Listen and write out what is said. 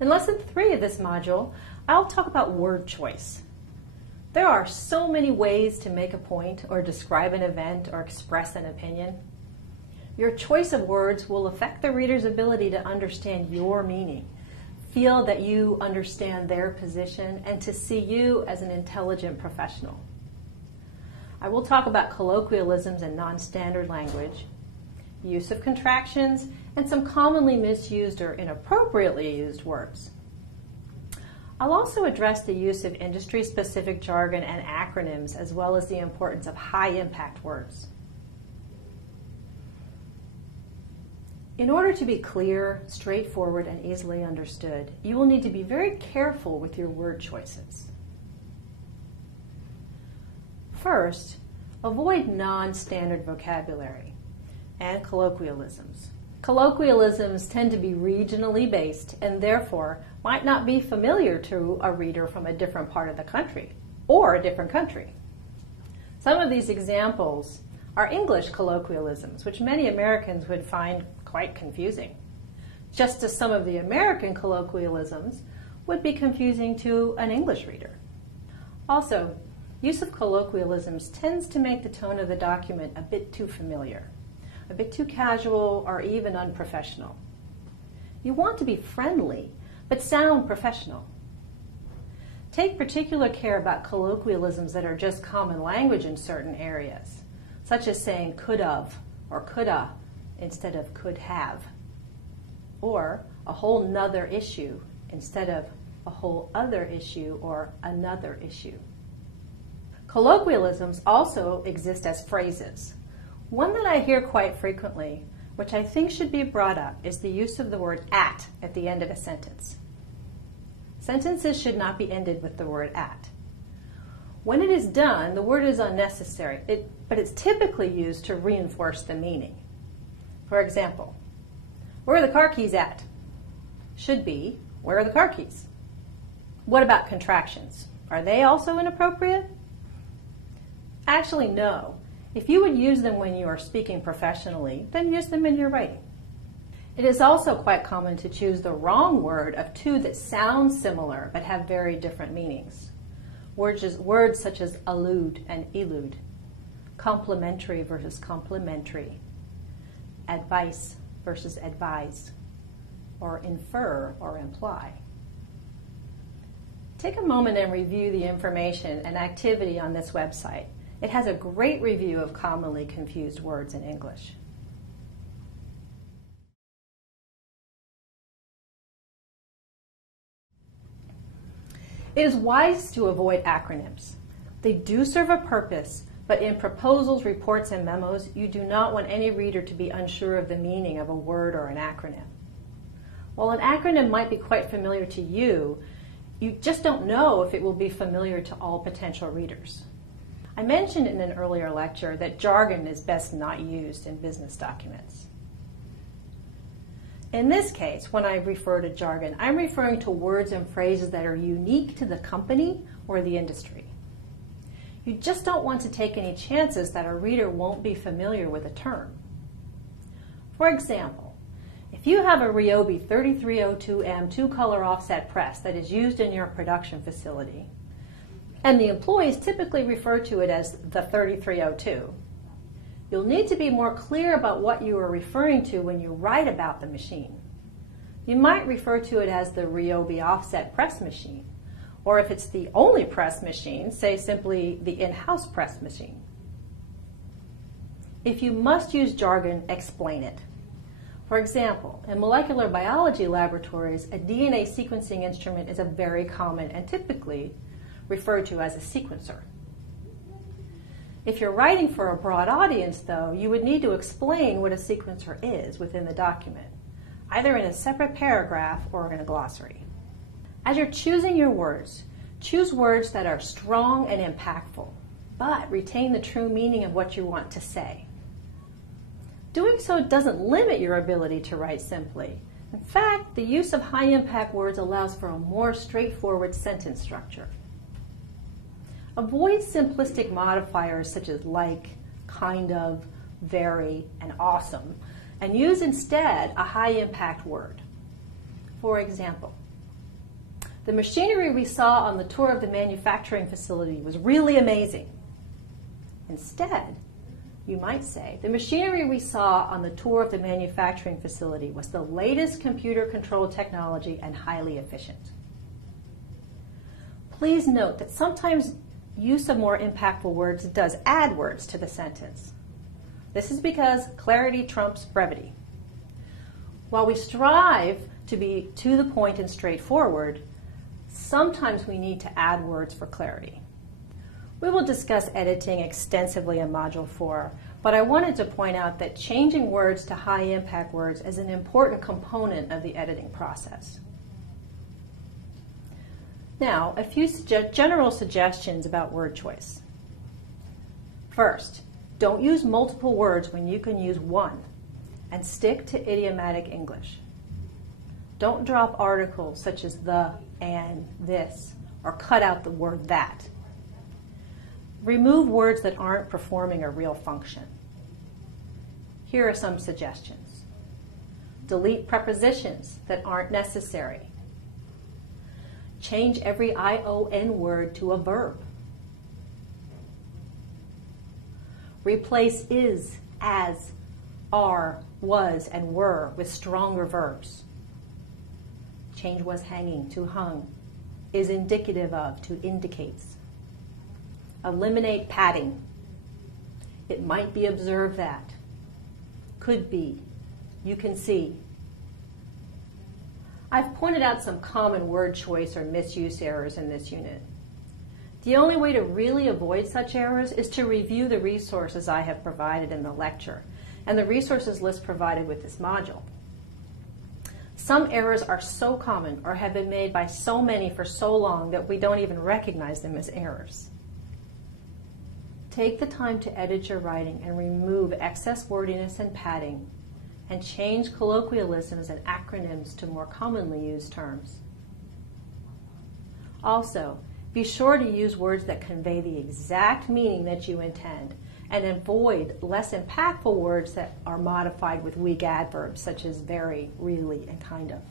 In Lesson 3 of this module, I'll talk about word choice. There are so many ways to make a point or describe an event or express an opinion. Your choice of words will affect the reader's ability to understand your meaning, feel that you understand their position, and to see you as an intelligent professional. I will talk about colloquialisms and non-standard language, use of contractions, and some commonly misused or inappropriately used words. I'll also address the use of industry-specific jargon and acronyms, as well as the importance of high-impact words. In order to be clear, straightforward, and easily understood, you will need to be very careful with your word choices. First, avoid non-standard vocabulary and colloquialisms. Colloquialisms tend to be regionally based and therefore might not be familiar to a reader from a different part of the country or a different country. Some of these examples are English colloquialisms, which many Americans would find quite confusing, just as some of the American colloquialisms would be confusing to an English reader. Also, use of colloquialisms tends to make the tone of the document a bit too familiar, a bit too casual, or even unprofessional. You want to be friendly, but sound professional. Take particular care about colloquialisms that are just common language in certain areas, such as saying could've or coulda instead of could have, or a whole nother issue instead of a whole other issue or another issue. Colloquialisms also exist as phrases. One that I hear quite frequently, which I think should be brought up, is the use of the word at the end of a sentence. Sentences should not be ended with the word at. When it is done, the word is unnecessary, but it's typically used to reinforce the meaning. For example, where are the car keys at? Should be, where are the car keys? What about contractions? Are they also inappropriate? Actually, no. If you would use them when you are speaking professionally, then use them in your writing. It is also quite common to choose the wrong word of two that sound similar but have very different meanings. Words such as allude and elude, complementary versus complementary, advice versus advise, or infer or imply. Take a moment and review the information and activity on this website. It has a great review of commonly confused words in English. It is wise to avoid acronyms. They do serve a purpose, but in proposals, reports, and memos, you do not want any reader to be unsure of the meaning of a word or an acronym. While an acronym might be quite familiar to you, you just don't know if it will be familiar to all potential readers. I mentioned in an earlier lecture that jargon is best not used in business documents. In this case, when I refer to jargon, I'm referring to words and phrases that are unique to the company or the industry. You just don't want to take any chances that a reader won't be familiar with a term. For example, if you have a Ryobi 3302M two-color offset press that is used in your production facility, and the employees typically refer to it as the 3302, you'll need to be more clear about what you are referring to when you write about the machine. You might refer to it as the Ryobi offset press machine, or if it's the only press machine, say simply the in-house press machine. If you must use jargon, explain it. For example, in molecular biology laboratories, a DNA sequencing instrument is a very common and typically referred to as a sequencer. If you're writing for a broad audience, though, you would need to explain what a sequencer is within the document, either in a separate paragraph or in a glossary. As you're choosing your words, choose words that are strong and impactful, but retain the true meaning of what you want to say. Doing so doesn't limit your ability to write simply. In fact, the use of high-impact words allows for a more straightforward sentence structure. Avoid simplistic modifiers such as like, kind of, very, and awesome, and use instead a high-impact word. For example, The machinery we saw on the tour of the manufacturing facility was really amazing. Instead, you might say, the machinery we saw on the tour of the manufacturing facility was the latest computer-controlled technology and highly efficient. Please note that sometimes use of more impactful words does add words to the sentence. This is because clarity trumps brevity. While we strive to be to the point and straightforward, sometimes we need to add words for clarity. We will discuss editing extensively in Module 4, but I wanted to point out that changing words to high-impact words is an important component of the editing process. Now, a few general suggestions about word choice. First, don't use multiple words when you can use one, and stick to idiomatic English. Don't drop articles such as the, and, this, or cut out the word that. Remove words that aren't performing a real function. Here are some suggestions. Delete prepositions that aren't necessary. Change every ION word to a verb. Replace is, as, are, was, and were with stronger verbs. Change was hanging to hung, is indicative of to indicates. Eliminate padding. It might be observed that. Could be. You can see. I've pointed out some common word choice or misuse errors in this unit. The only way to really avoid such errors is to review the resources I have provided in the lecture and the resources list provided with this module. Some errors are so common or have been made by so many for so long that we don't even recognize them as errors. Take the time to edit your writing and remove excess wordiness and padding, and change colloquialisms and acronyms to more commonly used terms. Also, be sure to use words that convey the exact meaning that you intend, and avoid less impactful words that are modified with weak adverbs such as very, really, and kind of.